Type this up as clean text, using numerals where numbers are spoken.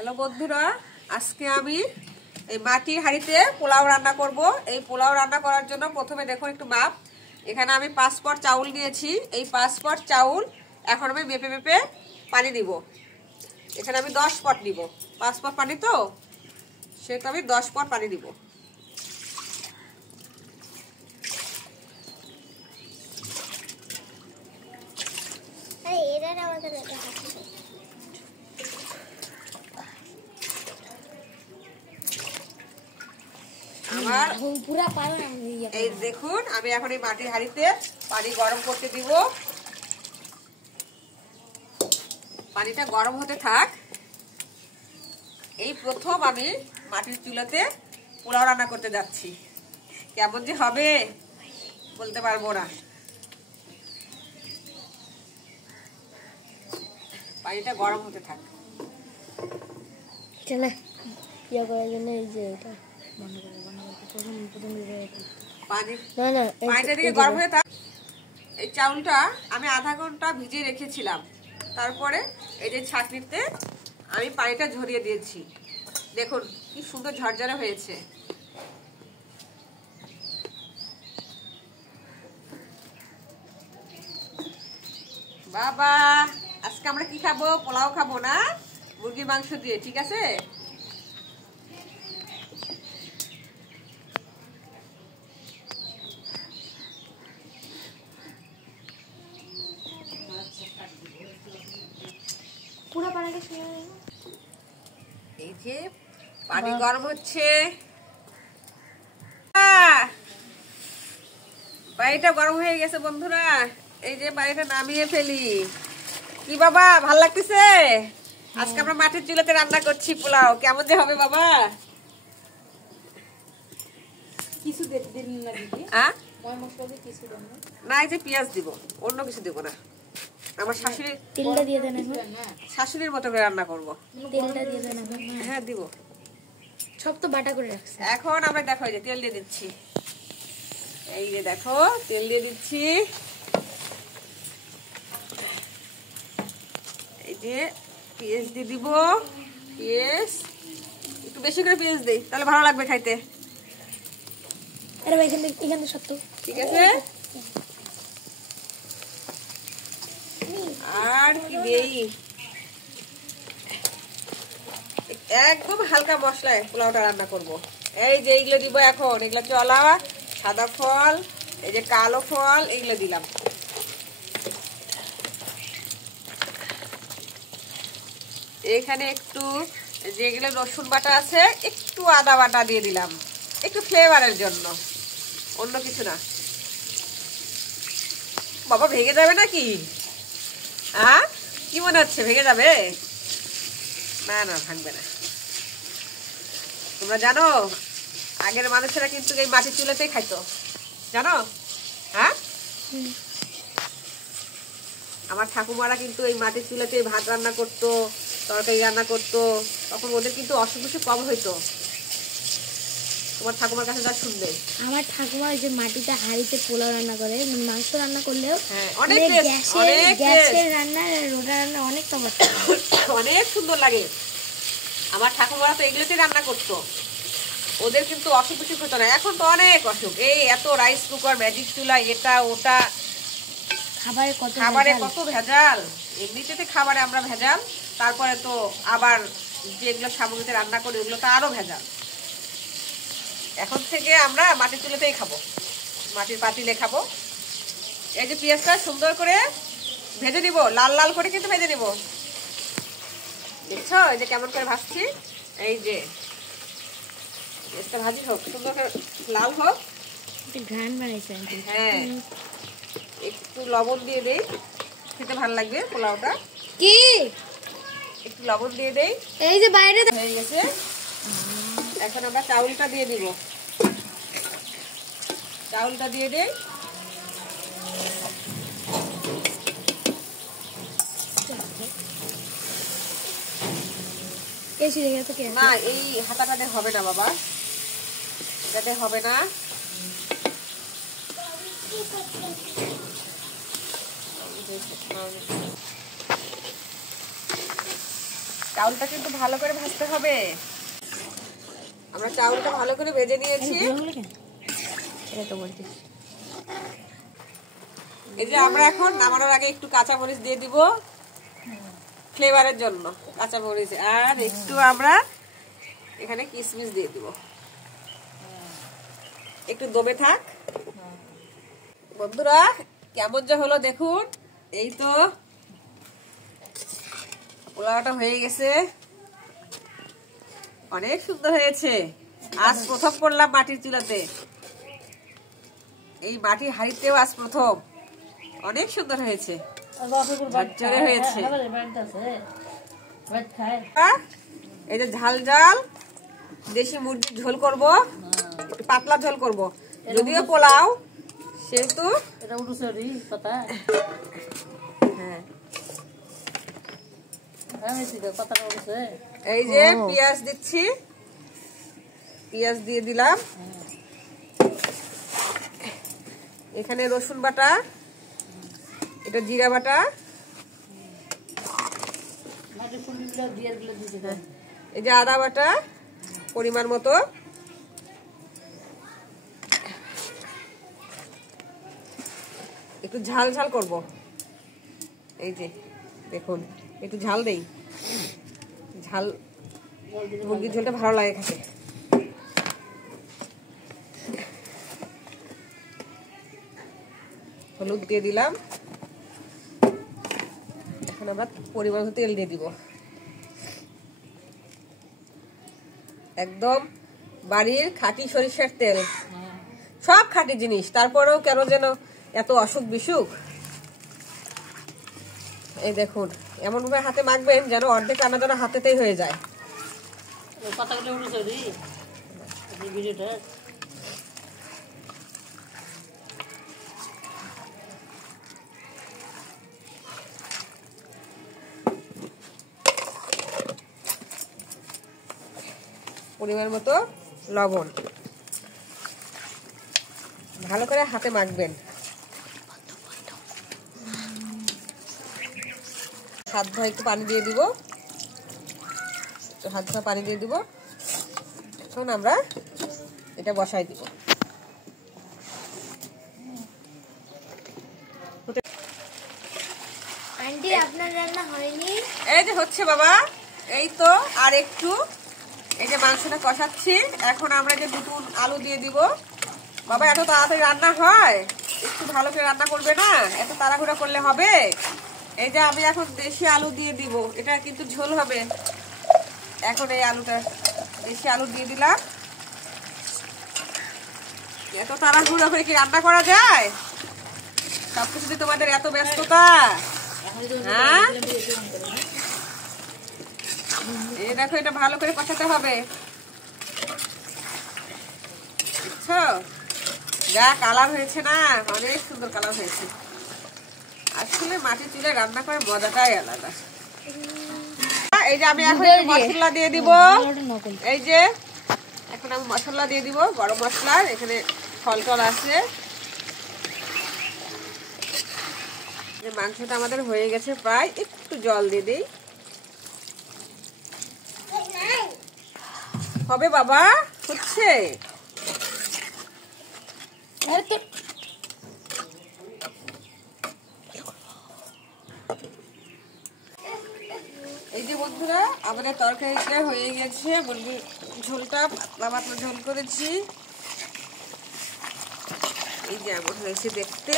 Hello বন্ধুরা, আজকে আমি এই মাটির হাঁড়িতে পোলাও রান্না করব। এই পোলাও রান্না করার জন্য প্রথমে দেখুন একটু মাপ। এখানে আমি 5 পট চাউল নিয়েছি। এই 5 পট চাউল এখন আমি মেপে মেপে পানি দিব। এখানে আমি 10 পট নিব। 5 পট পানি তো সেটা আমি 10 পট পানি দিব। এই দেখুন আমি এখন এই মাটির হাঁড়িতে পানি গরম করতে দিব। পানিটা গরম হতে থাক। এই প্রথম আমি মাটির চুলাতে পোলাও রান্না করতে যাচ্ছি। কেমন যে হবে বলতে পারবো না। পানিটা গরম হতে থাক। চলে ইয়া করার জন্য এই যে এটা পানিটা দিয়ে গরম হয়ে থাক। এই চাউলটা আমি আধা ঘন্টা ভিজিয়ে রেখেছিলাম। তারপরে এই যে ছাঁকনিতে আমি পানিটা ঝরিয়ে দিয়েছি। দেখুন কি সুন্দর ঝরঝরে হয়েছে। বাবা, আজকে আমরা কি খাবো? পোলাও খাবো না, মুরগির মাংস দিয়ে। ঠিক আছে, পুরো পানিটা এই যে পানি গরম হচ্ছে। পানিটা গরম হয়ে গেছে বন্ধুরা। এই যে পানিটা নামিয়ে ফেলি। কি বাবা, ভাল লাগতেছে? আজকে আমরা মাটির চুলাতে রান্না করছি পোলাও। কেমন যে হবে বাবা? কিছু দিন না দিদি, মশলা দিয়ে কিছু দেন না, এই যে পেঁয়াজ দিব, অন্য কিছু দিব না। আমার শাশুড়ি তেলটা দিয়ে দেন। শাশুড়ির মতো করে রান্না করব। তেলটা দিয়ে দেন। হ্যাঁ দিব। সব তো বাটা করে রাখছি। এখন আমরা দেখো এই যে তেল দিয়ে দিচ্ছি। এই যে দেখো তেল দিয়ে দিচ্ছি। এই যে পেঁয়াজ দিয়ে দিব। পেঁয়াজ একটু বেশি করে পেঁয়াজ দেই, তাহলে ভালো লাগবে খাইতে। আরে ভাই এখানে সত্য ঠিক আছে। আর কি দেই? একদম হালকা মশলায় পোলাওটা রান্না করব। এই যে এইগুলো দিব এখন। এগুলো চলা, সাদা ফল, এই যে কালো ফল, এগুলো দিলাম। এখানে একটু যেগুলো রসুন বাটা আছে, একটু আদা বাটা দিয়ে দিলাম, একটু ফ্লেভারের জন্য, অন্য কিছু না। বাবা ভেঙে যাবে নাকি? হ্যাঁ, কি মনে হচ্ছে ভেঙে যাবে? না না, ভাঙবে না। তোমরা জানো আগের মানুষেরা কিন্তু এই মাটির চুলাতেই খাইতো, জানো? হ্যাঁ, আমার ঠাকুমারা কিন্তু এই মাটির চুলাতে ভাত রান্না করতো, তরকারি রান্না করতো। তখন ওদের কিন্তু অসুখ বিসুখ কম হইতো। তোমার ঠাকুমার কাছে যা শুনবে। আমার ঠাকুমা ওই যে মাটিতে হাঁড়িতে পোলাও রান্না করে, মাংস রান্না করলেও অনেক গ্যাসের রান্না রোটা রান্না অনেক তফাৎ, অনেক সুন্দর লাগে। আমার ঠাকুমারা তো এগুলোতেই রান্না করতো। ওদের কিন্তু অসুখ বিসুখ হতো না। এখন তো অনেক অসুখ। এই এত রাইস কুকার, ম্যাজিক চুলা, এটা ওটা, খাবারে কত ভেজাল। এমনিতে খাবারে আমরা ভেজাল, তারপরে তো আবার যেগুলো সামগ্রীতে রান্না করি ওগুলো তো আরো ভেজাল। এখন থেকে আমরা মাটির চুলাতেই খাবো, মাটির পাতিলে খাবো। এই যে পেঁয়াজটা সুন্দর করে ভেজে নিব, লাল লাল করে কিন্তু ভেজে নিব। দেখছো এই যে কেমন করে ভাজছি? এই যে পেঁয়াজটা ভাজি হোক, সুন্দর করে লাল হোক। ঘ্রাণ বানাইছে। হ্যাঁ, একটু লবণ দিয়ে দেই, খেতে ভালো লাগবে পোলাওটা। কি একটু লবণ দিয়ে দেই। এই যে বাইরে হয়ে গেছে। এখন আমরা চাউলটা দিয়ে দিব। চাউলটা দিয়ে দেই। না, এই হাতাটাতে হবে না বাবা, এটাতে হবে না। চাউলটা কিন্তু ভালো করে ভাজতে হবে। আমরা চাউলটা ভালো করে ভেজে নিয়েছি। এই যে আমরা এখন নামানোর আগে একটু কাঁচামরিচ দিয়ে দিব ফ্লেভারের জন্য, কাঁচামরিচ, আর একটু আমরা এখানে কিশমিশ দিয়ে দিব। একটু দমে থাক। বন্ধুরা কেমন যে হলো দেখুন। এই তো পোলাওটা হয়ে গেছে, অনেক সুন্দর হয়েছে। আজ প্রথম করলাম মাটির চুলাতে, এই মাটির হাঁড়িতেও আজ প্রথম। অনেক সুন্দর হয়েছে, ঝরঝরে হয়েছে। এই যে ঝাল ঝাল দেশি মুরগির ঝোল করব, একটু পাতলা ঝোল করব, যদিও পোলাও সেহেতু। হ্যাঁ, এই যে পেঁয়াজ দিচ্ছি, পেঁয়াজ দিয়ে দিলাম। এখানে রসুন বাটা, এটা জিরা বাটা, এই যে আদা বাটা পরিমাণ মতো, একটু ঝাল ঝাল করব। এই যে দেখুন একটু ঝাল দেই, ঝাল মুরগির ঝোলটা ভালো লাগে খেতে। হলুদ দিয়ে দিলাম। এখন আমরা পরিমাণ মতো তেল দিয়ে দিব, একদম বাড়ির খাঁটি সরিষার তেল, সব খাঁটি জিনিস, তারপরেও কেন যেন এত অসুখ বিসুখ। এই দেখুন এমন ভাবে হাতে মাখবেন যেন অর্ধেক রান্না যেন হাতেতেই হয়ে যায়। পরিমাণ মতো লবণ, ভালো করে হাতে মাখবেন। হাত ধোয়া একটু পানি দিয়ে দিব, হাত ধোয়া পানি দিয়ে দিব। এখন আমরা এটা বসাই দিব। আন্টি আপনার রান্না হয়নি? এই যে হচ্ছে বাবা, এই তো আর একটু। এই যে মাংসটা কষাচ্ছি, এখন আমরা যে দুটো আলু দিয়ে দিব। বাবা এত তাড়াতাড়ি রান্না হয়? একটু ভালো করে রান্না করবে না, এত তাড়াহুড়া করলে হবে? এই যে আমি এখন দেশি আলু দিয়ে দিব, এটা কিন্তু ঝোল হবে। এখন এই আলুটা, দেশি আলু দিয়ে দিলাম। এত তাড়াহুড়া করে কি রান্না করা যায়? সবকিছুতে তোমাদের এত ব্যস্ততা, হ্যাঁ? এই দেখো এটা ভালো করে কষাতে হবে, বুঝছো? যা কালার হয়েছে না, অনেক সুন্দর কালার হয়েছে। আসলে মাটির চুলায় রান্না করে মজাটাই আলাদা। এই যে আমি এখন মশলা দিয়ে দিব। এই যে এখন আমি মশলা দিয়ে দিব, গরম মশলা, এখানে ফল টল আছে। মাংসটা আমাদের হয়ে গেছে প্রায়, একটু জল দিয়ে দিই। হবে বাবা, হচ্ছে। এই যে বন্ধুরা আমাদের তরকারিটা হয়ে গেছে, মুরগির ঝোলটা পাতলা পাতলা ঝোল করেছি। এই যে এমন হয়েছে দেখতে।